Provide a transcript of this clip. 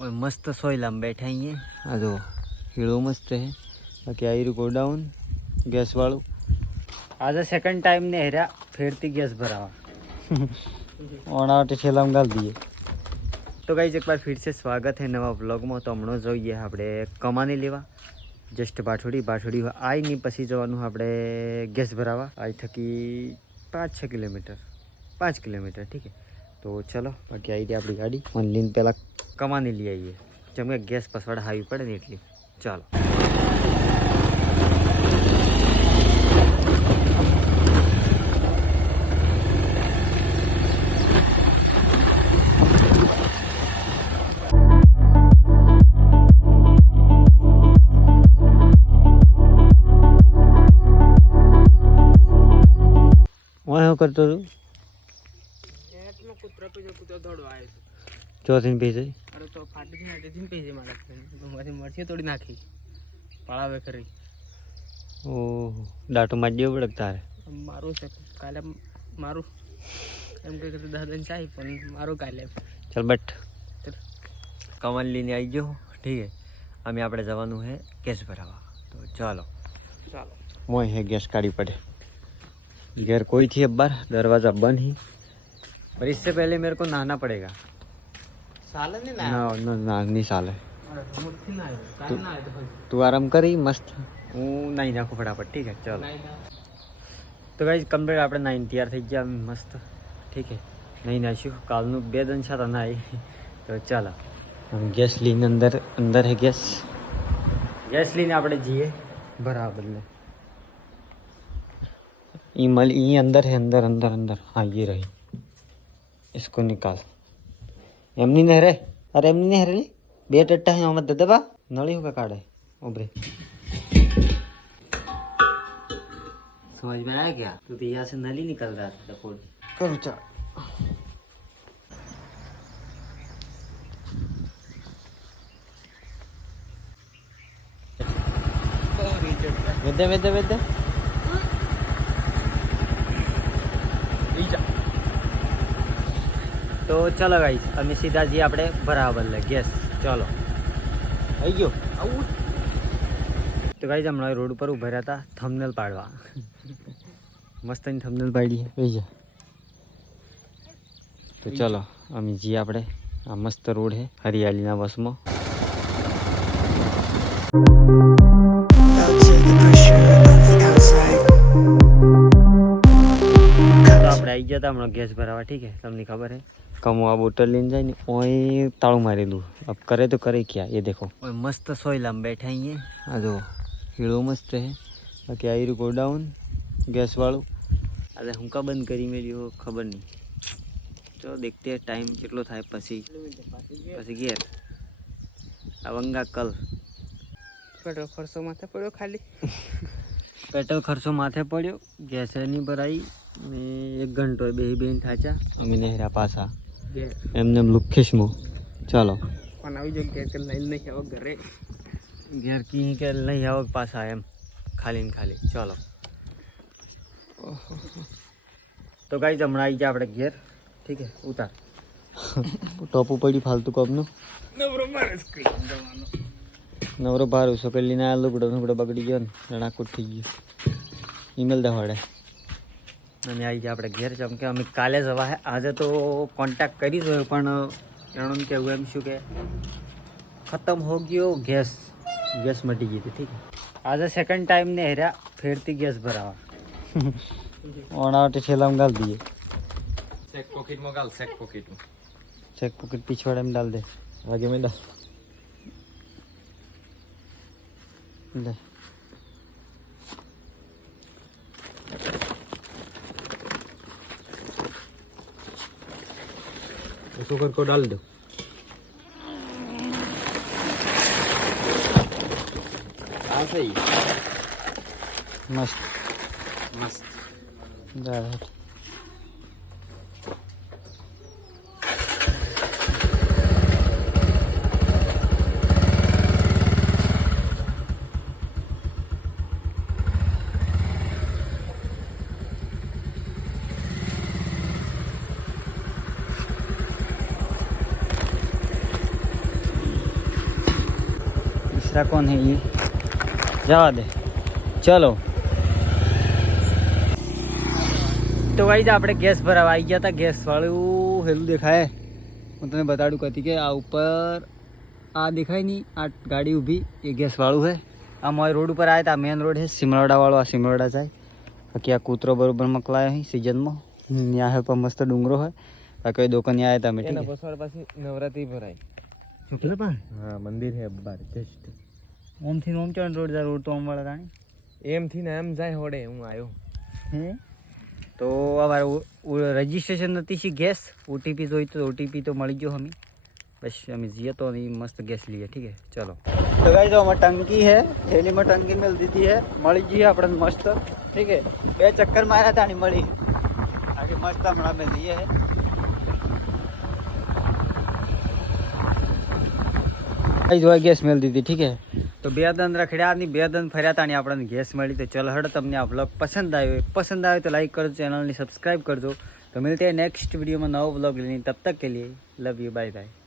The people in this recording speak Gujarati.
और मस्त सोयला में बैठा ही है આ જો હીળો મસ્ત છે બાકી આયરું ગોડાઉન ગેસ વાળું આજે સેકન્ડ टाइम ने हेरा ફેરથી ગેસ ભરાવા ઓણાવટે ઠેલામાં ગાલ દઈએ તો ગાઈઝ એક વાર ફિર से સ્વાગત है નવા વ્લોગમાં તો હમણાં જોઈએ આપણે કમાની લેવા જસ્ટ બાઠોડી બાઠોડી આઈ ની પછી જવાનું આપણે ગેસ ભરાવા આઈ થકી પાંચ છ કિલોમીટર પાંચ કિલોમીટર ઠીક છે તો ચલો બાકી આવી આપણી ગાડી અને લઈને પહેલાં કમાની લઈ આવીએ જેમ કે ગેસ પસવાડ હાવી પડે ને એટલી ચાલો હું શું કરતો હતું નેટમાં કૂતરો પીછે કૂતરો દોડવા આવ્યો ચોથી પૈસે અરે તો ફાટી ફાટીથી પૈસે મારા મારી મરચી તોડી નાખી. પળાવે ખરી. ઓહો દાટો માજ્યો પડે મારું છે કાલે મારું. એમ કે દાદન ચાહી પણ મારું કાલે. ચાલ બટ કમલ લઈને આવી ગયો ઠીક હે અમે આપણે જવાનું હે ગેસ ભરાવા. તો ચાલો. ચાલો. મોય હે ગેસ કાઢી પડે. ઘેર કોઈ થી બહાર દરવાજા બંધ હી. पर इससे पहले मेरे को नहाना पड़ेगा ચાલે ને ना ना ना नहीं साले અરે રમતથી ના આવ્યો કાલે ના આવ્યો તો પછી. तू आराम करी मस्त હું નાહી નાખું ફટાફટ ઠીક છે ચાલો નાઈ ના. તો ગાઈઝ કમ્પ્લીટ આપણે નાઈન તૈયાર થઈ ગયા મસ્ત ઠીક છે નહીં નાખ્યું કાલનું બે દન છે તો નાઈ તો ચાલો ગેસ લઈને અંદર અંદર है ગેસ ગેસ લઈને આપણે જઈએ બરાબર ને ये मल ये अंदर है अंदर अंदर अंदर हाँ ये रही इसको निकाल। एमनी नहरे अरे एमनी नहरे ली बे टट्टा है मत दबा नली होगा काड़े। उबरे समझ में आया क्या? तो यहाँ से नली निकल रहा था फ़ोन करो चा वेदे वेदे वेदे। તો ચલો ગાઈસ અમે સીધા જઈએ આપણે બરાબર લે ગેસ ચલો. આવી ગયો. આવું. તો ગાઈસ હમણાં રોડ ઉપર ઊભા રહ્યા હતા થમનેલ પાડવા. મસ્ત થમનેલ પાડી. રહી જા. તો ચલો અમે જઈએ આપણે. આ મસ્ત રોડ છે હરિયાળીના બસમાં તો આપણે આવી ગયા હતા હમણાં ગેસ ભરાવા ઠીક છે? તમને ખબર છે કમો આ બોટલ લઈને જાય ને ઓય તાળું મારેલું અબ કરે તો કરે ક્યાં એ દેખો. ઓય મસ્ત સોયલામ બેઠા અહીંયા. આ જો હીળો મસ્ત હે બાકી આયરું ગોડાઉન ગેસવાળું અરે હું કા બંધ કરી મેળ્યો ખબર નહીં. ચલો દેખતે ટાઈમ કેટલો થાય પછી. પછી ગેર આ વંગા કલ. પેટ્રોલ ખર્ચો માથે પડ્યો ખાલી. પેટ્રોલ ખર્ચો માથે પડ્યો ગેસ એની ભરાઈ ને એક ઘંટો બે બેન થાચા. અમે નહેરા પાછા. એમને એમ લુખેશમાં ચાલો. પણ આવી જો ઘેર કે લઈને નહીં આવો ઘરે. ઘેર કી કે લઈ આવો પાછા એમ. ખાલી ને ખાલી. ચાલો. તો ગાઈ હમણાં આવી ગયા આપણે ઘેર. ઠીક હે ઉતાર. ટોપું ઉપડી ફાલતુ કપનું. નવરો મારે સ્ક્રીન જવાનો. નવરો ભારું સકલી ના લુગડો લુગડો બગડી ગયો ને. રણાકૂટ થઈ ગયો. ઈમેલ દવાડે અને આવી ગયા આપણે ઘેર છે કે અમે કાલે જવા હે આજે તો કોન્ટેક્ટ કરી જોયો પણ એનું કહેવું એમ શું કે ખતમ હો ગયો ગેસ ગેસ મટી ગઈ હતી ઠીક આજે સેકન્ડ ટાઈમ ને હેર્યા ફેરથી ગેસ ભરાવા ઓણાવટી ઠેલામાં ગાલ દઈએ ચેક પોકેટમાં ગાલ ચેક પોકેટમાં ચેક પોકેટ પીછવાડે એમ ડાલ દે આગે મેં ડાલ લે उसको कर को डाल दो। हाँ सही। मस्त। मस्त। બેઠા કોણ હે એ જવા દે. ચલો. તો ભાઈ આપણે ગેસ ભરાવા આવી ગયા હતા. ગેસવાળું હેલું દેખાય. હું તને બતાડું કહેતી કે આ ઉપર આ દેખાય નહીં આ ગાડી ઊભી એ ગેસવાળું છે આ મોય રોડ ઉપર આવ્યા હતા મેન રોડ છે સિમરડાવાળો આ સિમરડા જાય. બાકી આ કૂતરો બરોબર મકલાયો હોય સિઝનમાં ત્યાં હે પણ મસ્ત ડુંગરો હોય બાકી દુકાન આવ્યા હતા મીટિંગ પછી નવરાત્રી ભરાય. શુક્લ હા મંદિર હે બાર જસ્ટ. ઓમથી ઓમ ચણ રોડ જા રોડ તો ઓમવાળા તાણી એમથી ને એમ જાય હોડે હું આવ્યો. હે? તો અમારે રજીસ્ટ્રેશન નથી છે ગેસ? ઓટીપી જોઈ તો ઓટીપી તો મળી ગયો હમી. બસ અમે જઈએ તો મસ્ત ગેસ લઈએ ઠીક હે? ચલો. તો ગાઈ જો અમારે ટંકી હે થેલીમાં ટંકી મેળ દીધી હે. મળી ગઈ આપણે મસ્ત ઠીક હે? બે ચક્કર માર્યા હતા મળી. આજે મસ્ત હમણાં મેં લઈએ હે. ગાઈ જો ગેસ મેળ દીધી ઠીક હે? તો બે દંદ રખડ્યા ની બે દંદ ફર્યા હતા આપણને ગેસ મળી. તો ચલ હડ તમને આ વ્લોગ પસંદ આવ્યો. પસંદ આવ્યો તો લાઈક કરજો ચેનલને સબસ્ક્રાઈબ કરજો. તો મિલતે નેક્સ્ટ વિડીયોમાં નવો બ્લોગ લઈને. તબ તક કે લીએ લવ યુ બાય બાય